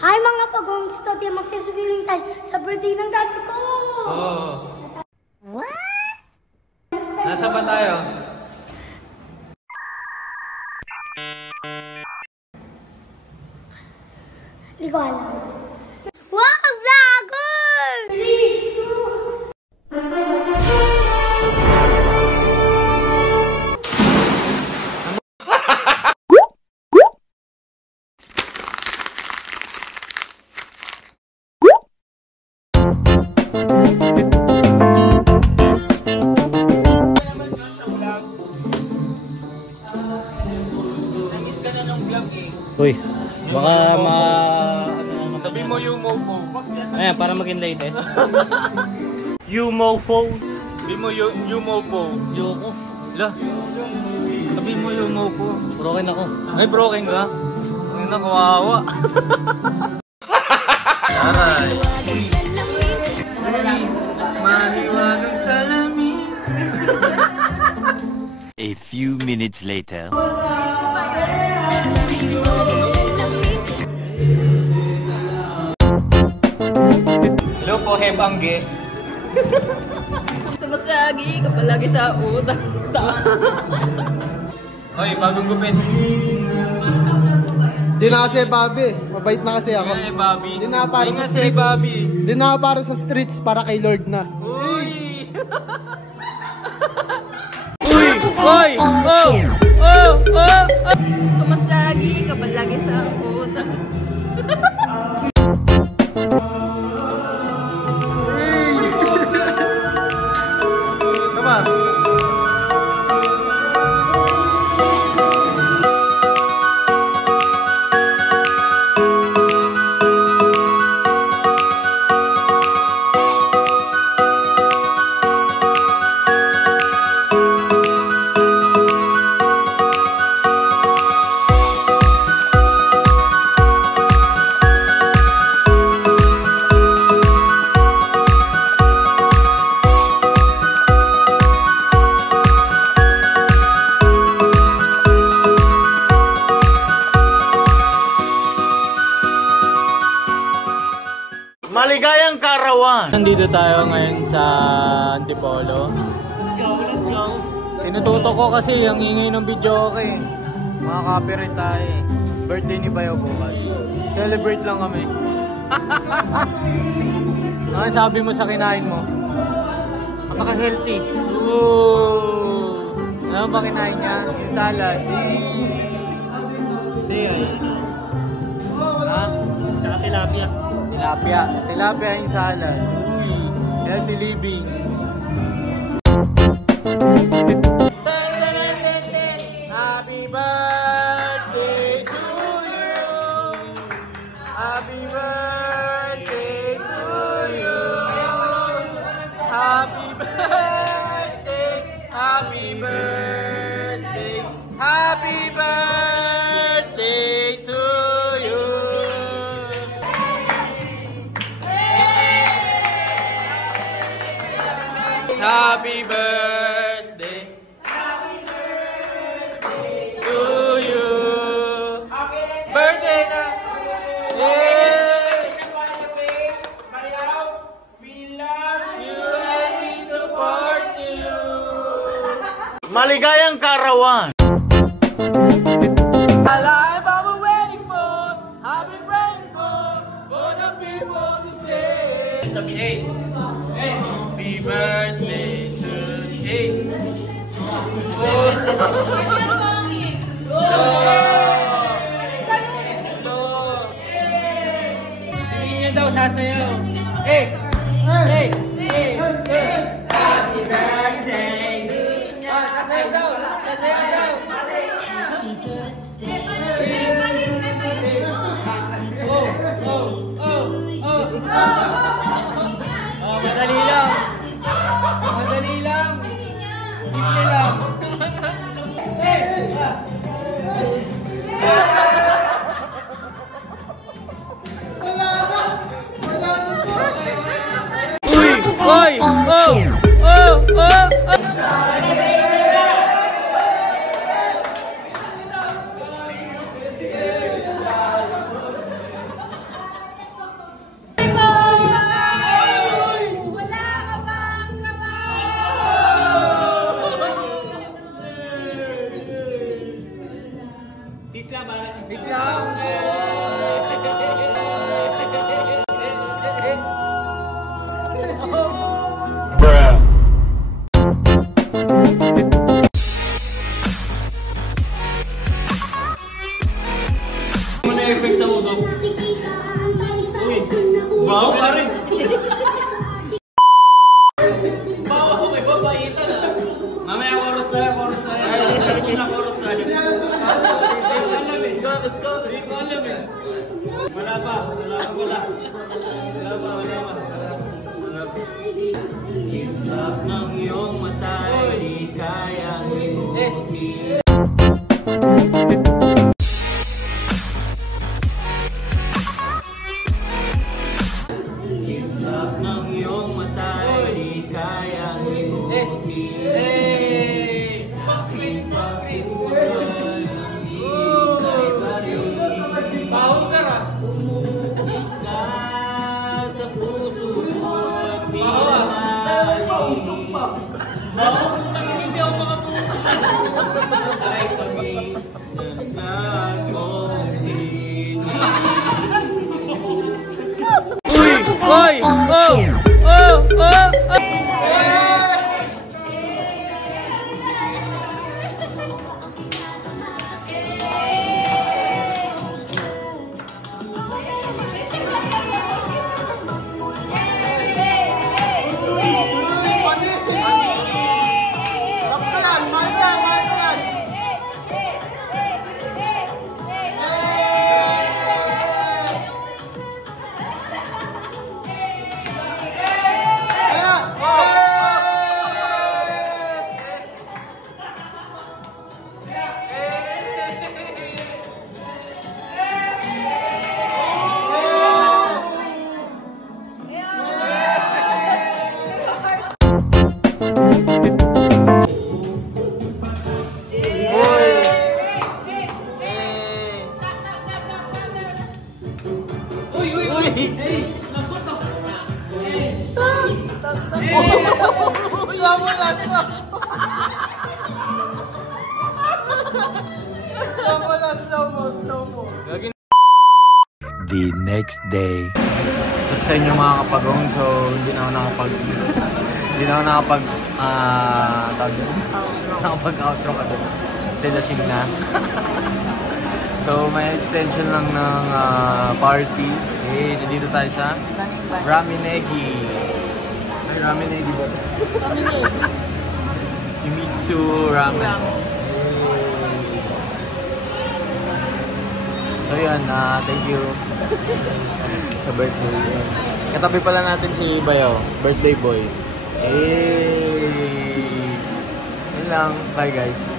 Hi mga pagong study, magsiswimming tayo sa birthday ng dati ko! Oo. What? Nasa ba tayo? Hindi ko alam. Wow! Vlogger! 3. Uy, baka sabi mo yung mofo. Ayan, para maging latest. You mofo. Sabi mo yung mofo. Yoko. La. Sabi mo yung mofo. Broken ako. Ay, broken ka? Hindi na kawawa. Aray. Mahiwagang salamin. A few minutes later. Hello po, Hebangge. Sumasagi ka palagi sa utang. Hoy, bagong gupit. Di na kasi Bobby. Mabait na kasi ako. Hey, Bobby. Di na para sa streets. Bobby. Di na para sa streets, para kay Lord na. Uy! Uy! Uy! Oh! Oh! Oh! Sumasagi ka palagi sa utang. Come on. Maligayang Karawan! Nandito tayo ngayon sa Antipolo. Let's go, let's go! Tinututo ko kasi ang ingay ng video ko eh. Mga copyright tayo eh. Birthday ni Bayo bukas. Celebrate lang kami. Ano sabi mo sa kinain mo? Napaka-healthy. Ooh! Ano ba kinain niya? Yung salad. Sige. Ha? Tsaka tilapia. Tilapia. Tilapia yung salad. Uy. Healthy living. Happy birthday to you. Happy birthday to you. Happy birthday. Happy birthday. Happy birthday to you. Happy birthday. Happy birthday to you. Birthday na. Yay! We love you and we support you. Maligayang Karawan. Alive, I've been waiting for, I've been praying for the people to say. Sabi, hey. Happy birthday to you. Sige niya daw, sasayaw. Hey! Hey! Hey! Happy birthday to you. Sasayaw daw! Sasayaw daw! Oh! Oh! Oh! Oh! Oh! Madali lang! Madali lang! Simple lang! Uy! Uy! Oh! Oh! Oh! Wow, pare. Bawa ko may babaitan ah. Mamaya chorus na. Ay, chorus na. Hindi ko alam eh. Wala pa. Islap ng iyong mata, di kayang imuti. Islap ng iyong mata, di kayang imuti. Uy! Oh! The next day. At sa inyo mga kapagong, so hindi na ako nakapag-outro ka doon. Kasi lasing na. So may extension lang ng party. Nandito tayo sa Raminegi. Ay, Raminegi ba? Raminegi. Himitsu Ramen. So yun, thank you sa birthday. Katabi pala natin si Bayaw, birthday boy. Yun lang. Bye guys.